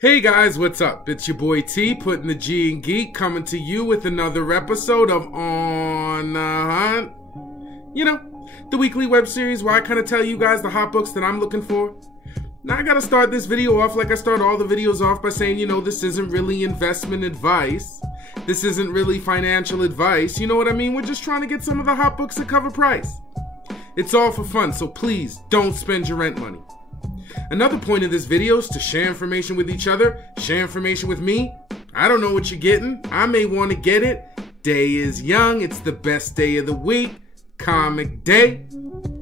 Hey guys, what's up? It's your boy T, putting the G in Geek, coming to you with another episode of On the Hunt. You know, the weekly web series where I kind of tell you guys the hot books that I'm looking for. Now I gotta start this video off like I start all the videos off by saying, you know, this isn't really investment advice. This isn't really financial advice. You know what I mean? We're just trying to get some of the hot books at cover price. It's all for fun, so please don't spend your rent money. Another point of this video is to share information with each other, share information with me. I don't know what you're getting. I may want to get it. Day is young. It's the best day of the week. Comic day.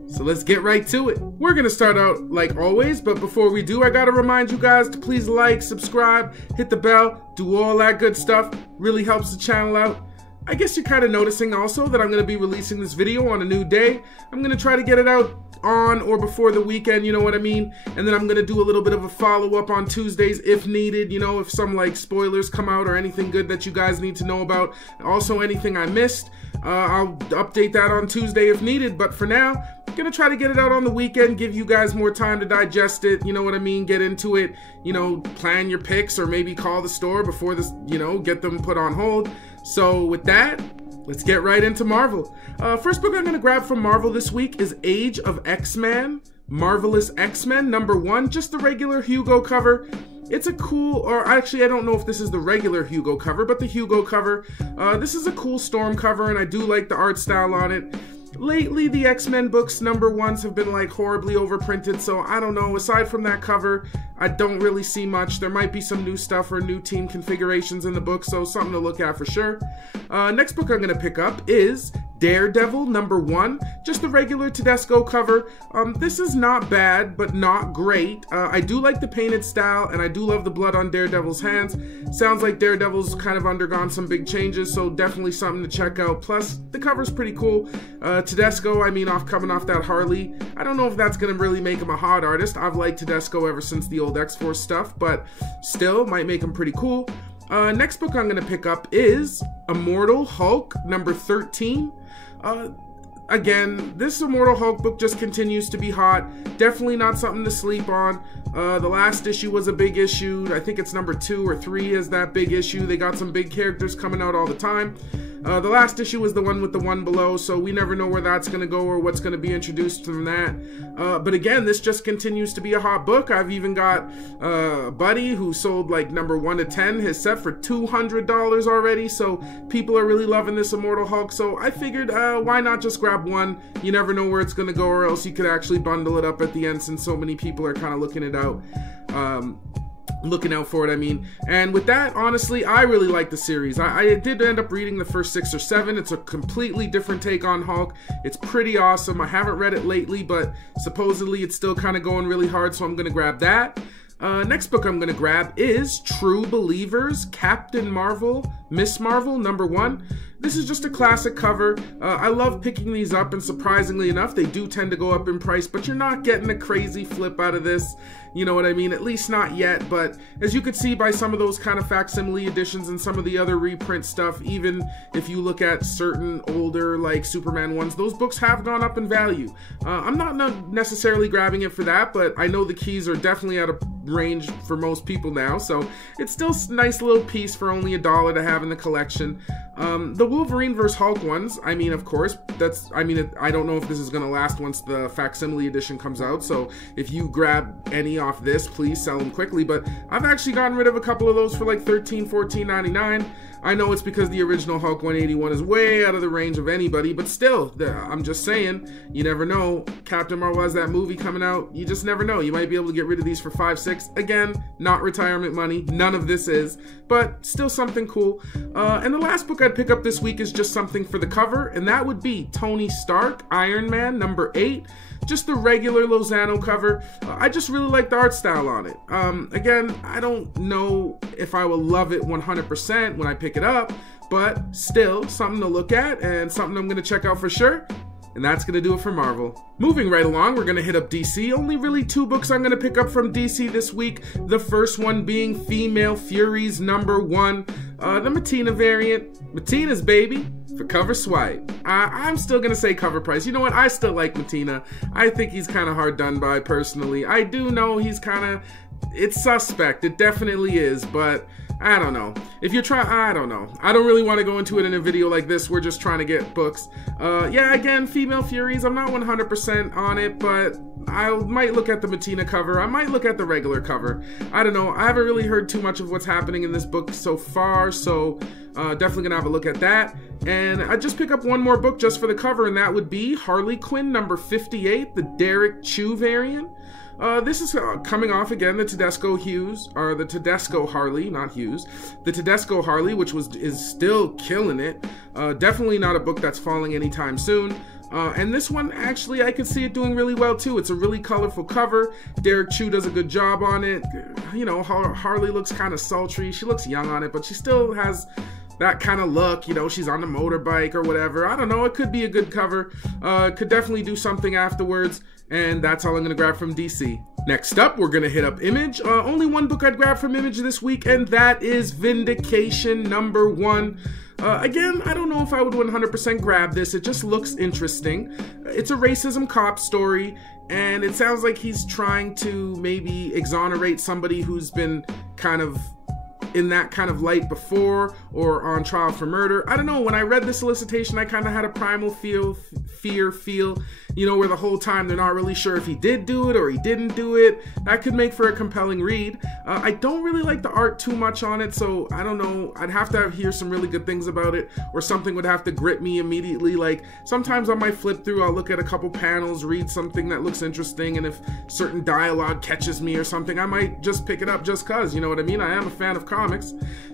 So let's get right to it. We're going to start out like always, but before we do, I got to remind you guys to please like, subscribe, hit the bell, do all that good stuff. Really helps the channel out. I guess you're kind of noticing also that I'm going to be releasing this video on a new day. I'm going to try to get it out on or before the weekend, you know what I mean? And then I'm going to do a little bit of a follow-up on Tuesdays if needed, you know, if some like spoilers come out or anything good that you guys need to know about. Also anything I missed, I'll update that on Tuesday if needed. But for now, I'm going to try to get it out on the weekend, give you guys more time to digest it, you know what I mean? Get into it, you know, plan your picks or maybe call the store before this, you know, get them put on hold. So with that, let's get right into Marvel. First book I'm going to grab from Marvel this week is Age of X-Men, Marvelous X-Men #1, just the regular Hugo cover. It's a cool, or actually I don't know if this is the regular Hugo cover, but the Hugo cover. This is a cool Storm cover and I do like the art style on it. Lately, the X-Men books #1s have been like horribly overprinted, so I don't know. Aside from that cover, I don't really see much. There might be some new stuff or new team configurations in the book, so something to look at for sure. Next book I'm going to pick up is Daredevil #1, just the regular Tedesco cover. This is not bad, but not great. I do like the painted style, and I do love the blood on Daredevil's hands. Sounds like Daredevil's kind of undergone some big changes, so definitely something to check out. Plus, the cover's pretty cool. Tedesco, I mean, coming off that Harley, I don't know if that's going to really make him a hot artist. I've liked Tedesco ever since the old X-Force stuff, but still, might make him pretty cool. Next book I'm going to pick up is Immortal Hulk #13. Again, this Immortal Hulk book just continues to be hot. Definitely not something to sleep on. The last issue was a big issue. I think it's #2 or 3 is that big issue. They got some big characters coming out all the time. The last issue was the one with the one below, so we never know where that's going to go or what's going to be introduced from that. But again, this just continues to be a hot book. I've even got a buddy who sold like #1 to 10, his set for $200 already, so people are really loving this Immortal Hulk, so I figured why not just grab one? You never know where it's going to go, or else you could actually bundle it up at the end since so many people are kind of looking it out. Looking out for it, I mean. And with that, honestly, I really like the series. I did end up reading the first 6 or 7. It's a completely different take on Hulk. It's pretty awesome. I haven't read it lately, but supposedly it's still kind of going really hard, so I'm going to grab that. Next book I'm going to grab is True Believers, Captain Marvel, Miss Marvel #1. This is just a classic cover. I love picking these up, and surprisingly enough, they do tend to go up in price, but you're not getting a crazy flip out of this. You know what I mean? At least not yet, but as you could see by some of those kind of facsimile editions and some of the other reprint stuff, even if you look at certain older, like Superman ones, those books have gone up in value. I'm not necessarily grabbing it for that, but I know the keys are definitely out of range for most people now, so it's still a nice little piece for only $1 to have in the collection. The Wolverine vs. Hulk ones, I mean, of course, I don't know if this is going to last once the facsimile edition comes out, so if you grab any off this, please sell them quickly, but I've actually gotten rid of a couple of those for like $13, $14.99. I know it's because the original Hulk 181 is way out of the range of anybody, but still, I'm just saying, you never know. Captain Marvel has that movie coming out. You just never know. You might be able to get rid of these for $5, $6. Again, not retirement money. None of this is, but still something cool. And the last book I'd pick up this week is just something for the cover, and that would be Tony Stark, Iron Man #8. Just the regular Lozano cover. I just really like the art style on it. Again, I don't know if I will love it 100% when I pick it up, but still something to look at and something I'm going to check out for sure. And that's going to do it for Marvel. Moving right along, we're going to hit up DC. Only really 2 books I'm going to pick up from DC this week. The first one being Female Furies #1, the Mattina variant. Mattina's baby for cover swipe. I'm still going to say cover price. You know what? I still like Mattina. I think he's kind of hard done by personally. I do know he's kind of... It's suspect. It definitely is, but... I don't know. If you're trying, I don't know. I don't really want to go into it in a video like this. We're just trying to get books. Yeah, again, Female Furies. I'm not 100% on it, but I might look at the Mattina cover. I might look at the regular cover. I don't know. I haven't really heard too much of what's happening in this book so far, so definitely gonna have a look at that. And I just pick up one more book just for the cover, and that would be Harley Quinn #58, the Derek Chu variant. This is coming off again the Tedesco Hughes, or the Tedesco Harley, not Hughes, the Tedesco Harley, which is still killing it. Definitely not a book that's falling anytime soon. And this one, actually, I could see it doing really well too. It's a really colorful cover. Derek Chu does a good job on it. You know, Harley looks kind of sultry. She looks young on it, but she still has that kind of look, you know, she's on the motorbike or whatever. I don't know, it could be a good cover. Could definitely do something afterwards. And that's all I'm going to grab from DC. Next up, we're going to hit up Image. Only one book I'd grab from Image this week, and that is Vindication #1. Again, I don't know if I would 100% grab this. It just looks interesting. It's a racism cop story, and it sounds like he's trying to maybe exonerate somebody who's been kind of in that kind of light before or on trial for murder. I don't know, when I read the solicitation, I kind of had a primal fear, you know, where the whole time they're not really sure if he did do it or he didn't do it. That could make for a compelling read. I don't really like the art too much on it, so I don't know. I'd have to hear some really good things about it, or something would have to grip me immediately. Like, sometimes I might flip through, I'll look at a couple panels, read something that looks interesting, and if certain dialogue catches me or something, I might just pick it up just cause, you know what I mean? I am a fan of comics.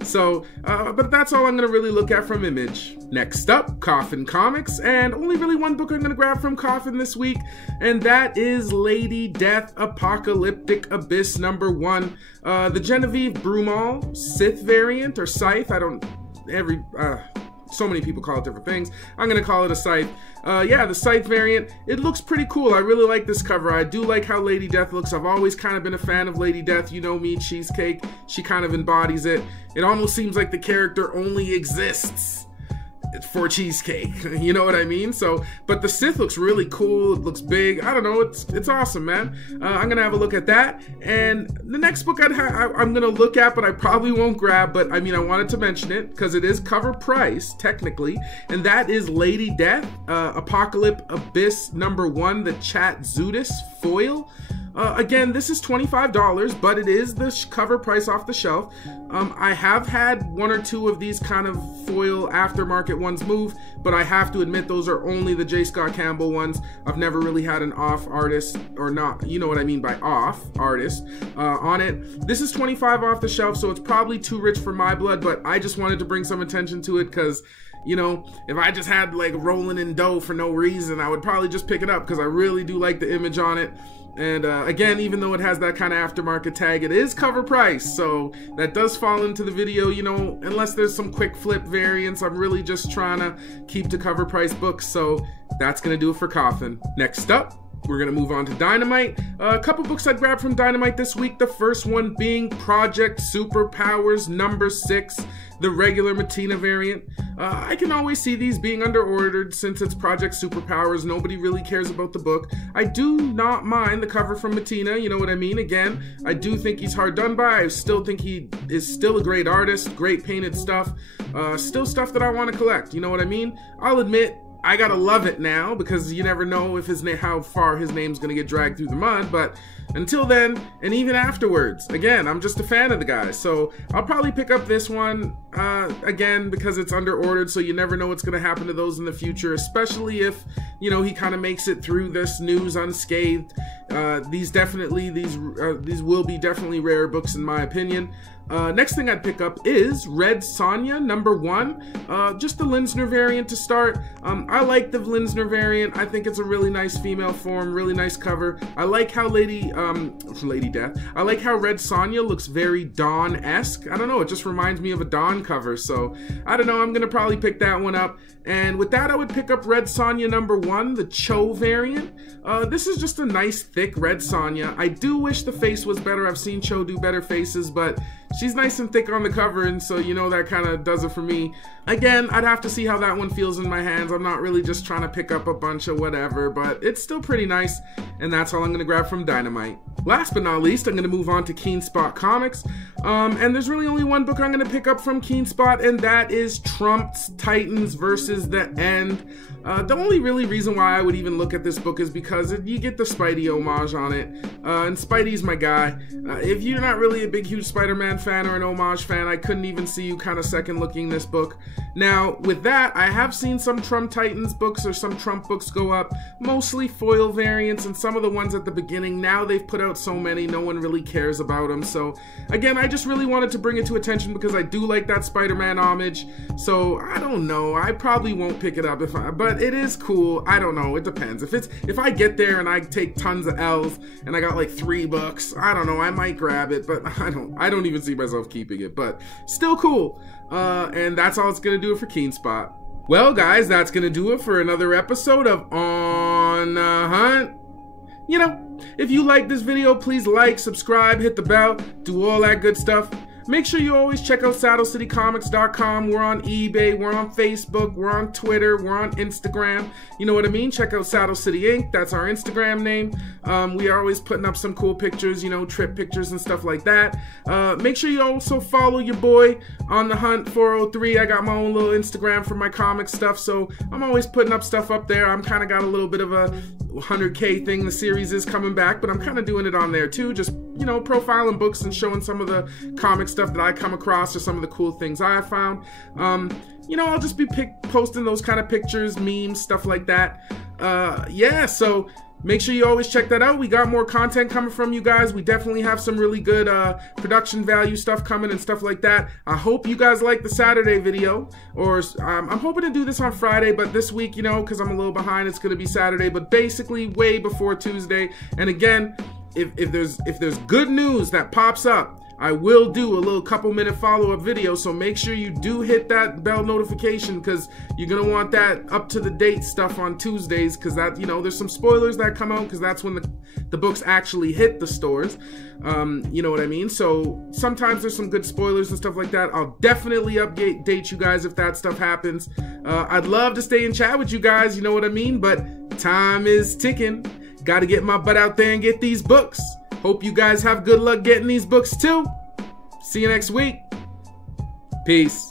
So, but that's all I'm gonna really look at from Image. Next up, Coffin Comics, and only really one book I'm gonna grab from Coffin this week, and that is Lady Death Apocalyptic Abyss #1, the Genevieve Brumal Sith variant, or Scythe. So many people call it different things. I'm gonna call it a Scythe. Yeah, the Scythe variant. It looks pretty cool. I really like this cover. I do like how Lady Death looks. I've always kind of been a fan of Lady Death. You know me, Cheesecake. She kind of embodies it. It almost seems like the character only exists for Cheesecake. You know what I mean? So, but the Sith looks really cool. It looks big. I don't know. It's awesome, man. I'm gonna have a look at that. And the next book I'm gonna look at, but I probably won't grab. But I mean, I wanted to mention it because it is cover price technically, and that is Lady Death Apocalypse Abyss #1, the Chat Zudis foil. Again, this is $25, but it is the cover price off the shelf. I have had 1 or 2 of these kind of foil aftermarket ones move, but I have to admit those are only the J. Scott Campbell ones. I've never really had an off artist, or not, you know what I mean by off artist, on it. This is $25 off the shelf, so it's probably too rich for my blood, but I just wanted to bring some attention to it because, you know, if I just had like rolling in dough for no reason, I would probably just pick it up because I really do like the image on it. And again, even though it has that kind of aftermarket tag, it is cover price, so that does fall into the video, you know, unless there's some quick flip variants. I'm really just trying to keep to cover price books, so that's gonna do it for Coffin. Next up, we're gonna move on to Dynamite. A couple books I'd grab from Dynamite this week. The first one being Project Superpowers #6, the regular Mattina variant. I can always see these being under-ordered since it's Project Superpowers. Nobody really cares about the book. I do not mind the cover from Mattina, you know what I mean? Again, I do think he's hard done by. I still think he is still a great artist, great painted stuff. Still stuff that I want to collect, you know what I mean? I'll admit, I gotta love it now because you never know if how far his name's gonna get dragged through the mud, but until then, and even afterwards, again, I'm just a fan of the guy, so I'll probably pick up this one, again, because it's under-ordered, so you never know what's gonna happen to those in the future, especially if, you know, he kind of makes it through this news unscathed. These will be definitely rare books in my opinion. Next thing I'd pick up is Red Sonja #1, just the Linsner variant to start. I like the Linsner variant. I think it's a really nice female form, really nice cover. I like how Lady Death, I like how Red Sonja looks very Dawn-esque. I don't know, it just reminds me of a Dawn cover, so I don't know, I'm gonna probably pick that one up. And with that, I would pick up Red Sonja #1. 1, the Cho variant. This is just a nice, thick red Sonya. I do wish the face was better. I've seen Cho do better faces, but she's nice and thick on the cover, and so you know that kind of does it for me. Again, I'd have to see how that one feels in my hands. I'm not really just trying to pick up a bunch of whatever, but it's still pretty nice, and that's all I'm going to grab from Dynamite. Last but not least, I'm going to move on to Keenspot Comics, and there's really only one book I'm going to pick up from Keenspot, and that is Trump's Titans versus the End. The only really reason why I would even look at this book is because you get the Spidey homage on it, and Spidey's my guy. If you're not really a big, huge Spider-Man fan or an homage fan, I couldn't even see you kind of second looking this book. Now, with that, I have seen some Trump Titans books or some Trump books go up, mostly foil variants, and some of the ones at the beginning. Now they've put out so many, no one really cares about them. So, again, I just really wanted to bring it to attention because I do like that Spider-Man homage. So, I don't know. I probably won't pick it up, but it is cool. I don't know. It depends. If I get there and I take tons of L's and I got like 3 books, I don't know. I might grab it, but I don't even see myself keeping it. But still cool. And that's all it's gonna do it for Keenspot. Well, guys, that's gonna do it for another episode of On the Hunt. You know, if you like this video, please like, subscribe, hit the bell, do all that good stuff. Make sure you always check out SaddleCityComics.com. We're on eBay, we're on Facebook, we're on Twitter, we're on Instagram. You know what I mean? Check out Saddle City Inc. That's our Instagram name. We are always putting up some cool pictures, you know, trip pictures and stuff like that. Make sure you also follow your boy On the Hunt 403. I got my own little Instagram for my comic stuff, so I'm always putting up stuff up there. I'm kind of got a little bit of a 100K thing. The series is coming back, but I'm kind of doing it on there too. Just, you know, profiling books and showing some of the comic stuff that I come across or some of the cool things I found. You know, I'll just be posting those kind of pictures, memes, stuff like that. Yeah, so make sure you always check that out. We got more content coming from you guys. We definitely have some really good production value stuff coming and stuff like that. I hope you guys like the Saturday video, or I'm hoping to do this on Friday, but this week, you know, because I'm a little behind, it's going to be Saturday, but basically way before Tuesday. And again, if there's good news that pops up, I will do a little couple-minute follow-up video, so make sure you do hit that bell notification because you're going to want that up-to-the-date stuff on Tuesdays because that, you know, there's some spoilers that come out because that's when the books actually hit the stores. You know what I mean? So sometimes there's some good spoilers and stuff like that. I'll definitely update you guys if that stuff happens. I'd love to stay and chat with you guys, you know what I mean? But time is ticking. Got to get my butt out there and get these books. Hope you guys have good luck getting these books too. See you next week. Peace.